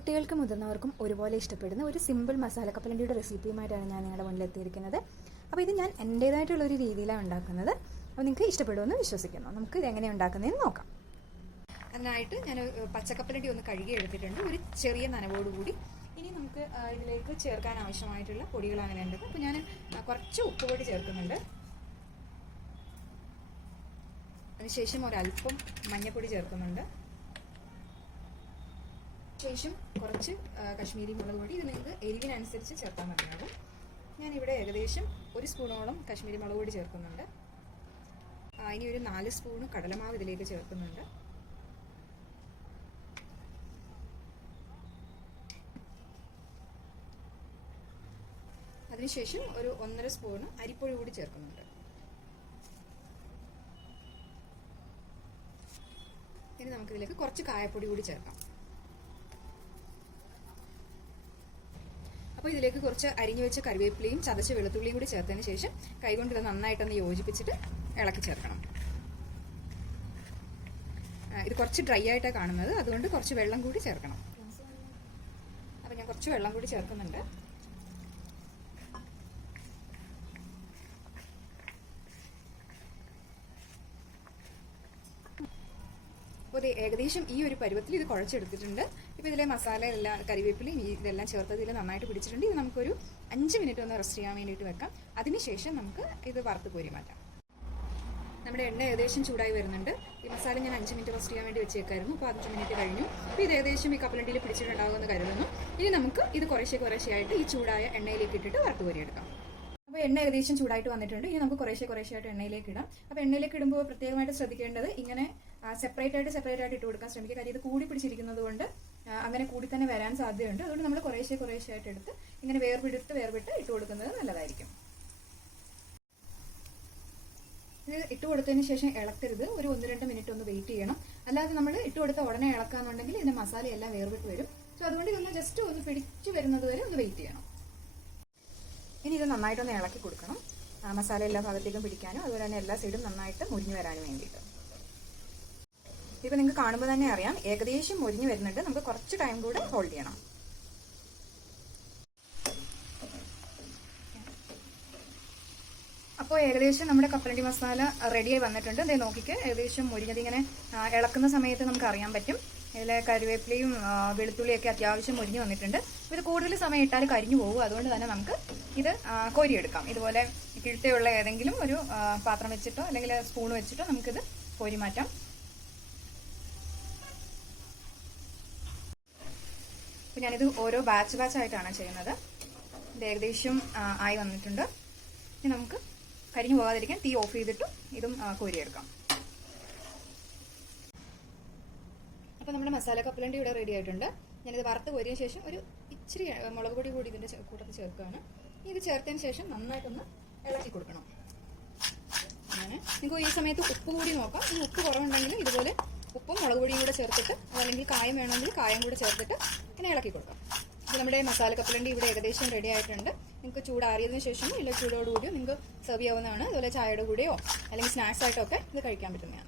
കുട്ടികൾക്കും മുതിർന്നവർക്കും ഒരുപോലെ ഇഷ്ടപ്പെടുന്ന ഒരു സിമ്പിൾ മസാല കപ്പലണ്ടിയുടെ റെസിപ്പിയുമായിട്ടാണ് ഞാൻ നിങ്ങളുടെ മുന്നിൽ എത്തിയിരിക്കുന്നത് അപ്പോൾ ഇത് ഞാൻ എന്റേതായിട്ടുള്ള ഒരു രീതിയിലാണ് ഉണ്ടാക്കുന്നത്. അപ്പോൾ നിങ്ങൾക്ക് ഇഷ്ടപ്പെടുമെന്ന് വിശ്വസിക്കുന്നു. നമുക്ക് ഇത് എങ്ങനെയാണ് ഉണ്ടാക്കുന്നതെന്ന് നോക്കാം. അതിനായിട്ട് ഞാൻ പച്ചക്കപ്പലണ്ടി ഒന്ന് കഴുകി എടുത്തിട്ടുണ്ട്. ഒരു ചെറിയ നനവോടുകൂടി ഇനി നമുക്ക് ഇതിലേക്ക് ചേർക്കാൻ ആവശ്യമായിട്ടുള്ള പൊടികൾ അങ്ങനെ ഉണ്ട്. അപ്പോൾ ഞാൻ കുറച്ച് ഉപ്പുപൊടി ചേർക്കുന്നുണ്ട്. അതിനുശേഷം ഒരല്പം മഞ്ഞപ്പൊടി ചേർക്കുന്നുണ്ട്. ശേഷം കുറച്ച് കശ്മീരി മുളക് പൊടി ഇത് നിങ്ങൾക്ക് എരിവിനനുസരിച്ച് ചേർത്താൽ മതിയാകും. ഞാനിവിടെ ഏകദേശം ഒരു സ്പൂണോളം കശ്മീരി മുളക് പൊടി ചേർക്കുന്നുണ്ട്. ഇനി ഒരു നാല് സ്പൂണ് കടലമാവ് ഇതിലേക്ക് ചേർക്കുന്നുണ്ട്. അതിനുശേഷം ഒരു ഒന്നര സ്പൂണ് അരിപ്പൊടി കൂടി ചേർക്കുന്നുണ്ട്. ഇനി നമുക്കിതിലേക്ക് കുറച്ച് കായപ്പൊടി കൂടി ചേർക്കാം. അപ്പോൾ ഇതിലേക്ക് കുറച്ച് അരിഞ്ഞു വെച്ച കറിവേപ്പിലയും ചതച്ച വെളുത്തുള്ളിയും കൂടി ചേർത്തതിന് ശേഷം കൈകൊണ്ട് ഇത് നന്നായിട്ടൊന്ന് യോജിപ്പിച്ചിട്ട് ഇളക്കി ചേർക്കണം. ഇത് കുറച്ച് ഡ്രൈ ആയിട്ടാണ് കാണുന്നത്. അതുകൊണ്ട് കുറച്ച് വെള്ളം കൂടി ചേർക്കണം. അപ്പോൾ ഞാൻ കുറച്ച് വെള്ളം കൂടി ചേർക്കുന്നുണ്ട്. അപ്പോൾ ഏകദേശം ഈ ഒരു പരുവത്തിൽ ഇത് കുഴച്ചെടുത്തിട്ടുണ്ട്. ഇപ്പോൾ ഇതിലെ മസാല എല്ലാം കറിവേപ്പിലയും ഈ ഇതെല്ലാം ചേർത്തതിൽ നന്നായിട്ട് പിടിച്ചിട്ടുണ്ട്. ഇത് നമുക്കൊരു അഞ്ച് മിനിറ്റ് ഒന്ന് റെസ്റ്റ് ചെയ്യാൻ വേണ്ടിയിട്ട് വെക്കാം. അതിനുശേഷം നമുക്ക് ഇത് വറുത്ത് കോരി മാറ്റാം. നമ്മുടെ എണ്ണ ഏകദേശം ചൂടായി വരുന്നുണ്ട്. ഈ മസാല ഞാൻ അഞ്ച് മിനിറ്റ് റെസ്റ്റ് ചെയ്യാൻ വേണ്ടി വെച്ചേക്കായിരുന്നു. അപ്പോൾ അഞ്ച് മിനിറ്റ് കഴിഞ്ഞു. അപ്പോൾ ഇത് ഏകദേശം ഈ കപ്പലണ്ടിയിൽ പിടിച്ചിട്ടുണ്ടാകുമെന്ന് കരുതുന്നു. ഇനി നമുക്ക് ഇത് കുറേശ്ശെ കുറേശ്ശെയായിട്ട് ഈ ചൂടായ എണ്ണയിലേക്ക് ഇട്ടിട്ട് വറുത്ത് കോരി എടുക്കാം. അപ്പോൾ എണ്ണ ഏകദേശം ചൂടായിട്ട് വന്നിട്ടുണ്ട്. ഇനി നമുക്ക് കുറേശ്ശെ കുറേശ്ശെയായിട്ട് എണ്ണയിലേക്ക് ഇടാം. അപ്പോൾ എണ്ണയിലേക്ക് ഇടുമ്പോൾ പ്രത്യേകമായിട്ട് ശ്രദ്ധിക്കേണ്ടത് ഇങ്ങനെ സെപ്പറേറ്റ് ആയിട്ട് സെപ്പറേറ്റ് ആയിട്ട് ഇട്ട് കൊടുക്കാൻ ശ്രമിക്കുക. കാര്യം ഇത് കൂടി പിടിച്ചിരിക്കുന്നത് കൊണ്ട് അങ്ങനെ കൂടി തന്നെ വരാൻ സാധ്യതയുണ്ട്. അതുകൊണ്ട് നമ്മൾ കുറേശ്ശെ കുറേശ്ശെ ആയിട്ട് എടുത്ത് ഇങ്ങനെ വേർപിടുത്ത് വേർപിട്ട് ഇട്ട് കൊടുക്കുന്നത് നല്ലതായിരിക്കും. ഇത് ഇട്ട് കൊടുത്തതിന് ശേഷം ഇളക്കരുത്. ഒരു ഒന്ന് രണ്ട് മിനിറ്റ് ഒന്ന് വെയിറ്റ് ചെയ്യണം. അല്ലാതെ നമ്മൾ ഇട്ട് കൊടുത്ത ഉടനെ ഇളക്കാന്നുണ്ടെങ്കിൽ ഇതിന്റെ മസാലയെല്ലാം വേർപിട്ട് വരും. സോ അതുകൊണ്ട് ഇതൊന്ന് ജസ്റ്റ് ഒന്ന് പിടിച്ചു വരുന്നത് വരെ ഒന്ന് വെയിറ്റ് ചെയ്യണം. ഇനി ഇത് നന്നായിട്ടൊന്ന് ഇളക്കി കൊടുക്കണം. മസാല എല്ലാ ഭാഗത്തേക്കും പിടിക്കാനും അതുപോലെ തന്നെ എല്ലാ സൈഡും നന്നായിട്ട് മുരിഞ്ഞു വരാനും വേണ്ടിയിട്ട്. ഇപ്പം നിങ്ങൾക്ക് കാണുമ്പോൾ തന്നെ അറിയാം. ഏകദേശം മുരിഞ്ഞു വരുന്നുണ്ട്. നമുക്ക് കുറച്ച് ടൈം കൂടെ ഹോൾഡ് ചെയ്യണം. അപ്പോൾ ഏകദേശം നമ്മുടെ കപ്പലണ്ടി മസാല റെഡിയായി വന്നിട്ടുണ്ട്. ഇതേ നോക്കിക്ക് ഏകദേശം മുരിഞ്ഞത് ഇങ്ങനെ ഇളക്കുന്ന സമയത്ത് നമുക്ക് അറിയാൻ പറ്റും. ഇതിലെ കരുവേപ്പിലയും വെളുത്തുള്ളിയും വെളുത്തുള്ളിയൊക്കെ അത്യാവശ്യം മുരിഞ്ഞു വന്നിട്ടുണ്ട്. ഇത് കൂടുതൽ സമയം ഇട്ടാൽ കരിഞ്ഞു പോകും. അതുകൊണ്ട് തന്നെ നമുക്ക് ഇത് കോരിയെടുക്കാം. ഇതുപോലെ കിഴുത്തയുള്ള ഏതെങ്കിലും ഒരു പാത്രം വെച്ചിട്ടോ അല്ലെങ്കിൽ സ്പൂൺ വെച്ചിട്ടോ നമുക്കിത് കോരി മാറ്റാം. അപ്പോൾ ഞാനിത് ഓരോ ബാച്ച് ബാച്ച് ആയിട്ടാണ് ചെയ്യുന്നത്. ഇത് ഏകദേശം ആയി വന്നിട്ടുണ്ട്. ഇനി നമുക്ക് കരിഞ്ഞു പോകാതിരിക്കാൻ തീ ഓഫ് ചെയ്തിട്ട് ഇതും കോരിയെടുക്കാം. അപ്പോൾ നമ്മുടെ മസാല കപ്പലണ്ടി ഇവിടെ റെഡി ആയിട്ടുണ്ട്. ഞാനിത് വറുത്ത് കോരിയ ശേഷം ഒരു ഇച്ചിരി മുളക് പൊടി കൂടി ഇതിന്റെ കൂട്ടത്തിൽ ചേർക്കുകയാണ്. ഇത് ചേർത്തതിന് ശേഷം നന്നായിട്ടൊന്ന് ഇളക്കി കൊടുക്കണം. അങ്ങനെ. നിങ്ങൾക്ക് ഈ സമയത്ത് ഉപ്പ് കൂടി നോക്കാം. ഇനി ഉപ്പ് കുറവുണ്ടെങ്കിൽ ഇതുപോലെ ഉപ്പും മുളക് പൊടിയും കൂടെ ചേർത്തിട്ട് അല്ലെങ്കിൽ കായം വേണമെങ്കിൽ കായം കൂടെ ചേർത്തിട്ട് ഇങ്ങനെ ഇളക്കി കൊടുക്കാം. ഇത് നമ്മുടെ മസാല കപ്പലണ്ടി ഇവിടെ ഏകദേശം റെഡി ആയിട്ടുണ്ട്. നിങ്ങൾക്ക് ചൂടാറിയതിന് ശേഷം ഇല്ല ചൂടോടുകൂടിയോ നിങ്ങൾക്ക് സെർവ് ചെയ്യാവുന്നതാണ്. അതുപോലെ ചായയുടെ കൂടെയോ അല്ലെങ്കിൽ സ്നാക്സ് ആയിട്ടൊക്കെ ഇത് കഴിക്കാൻ പറ്റുന്നതാണ്.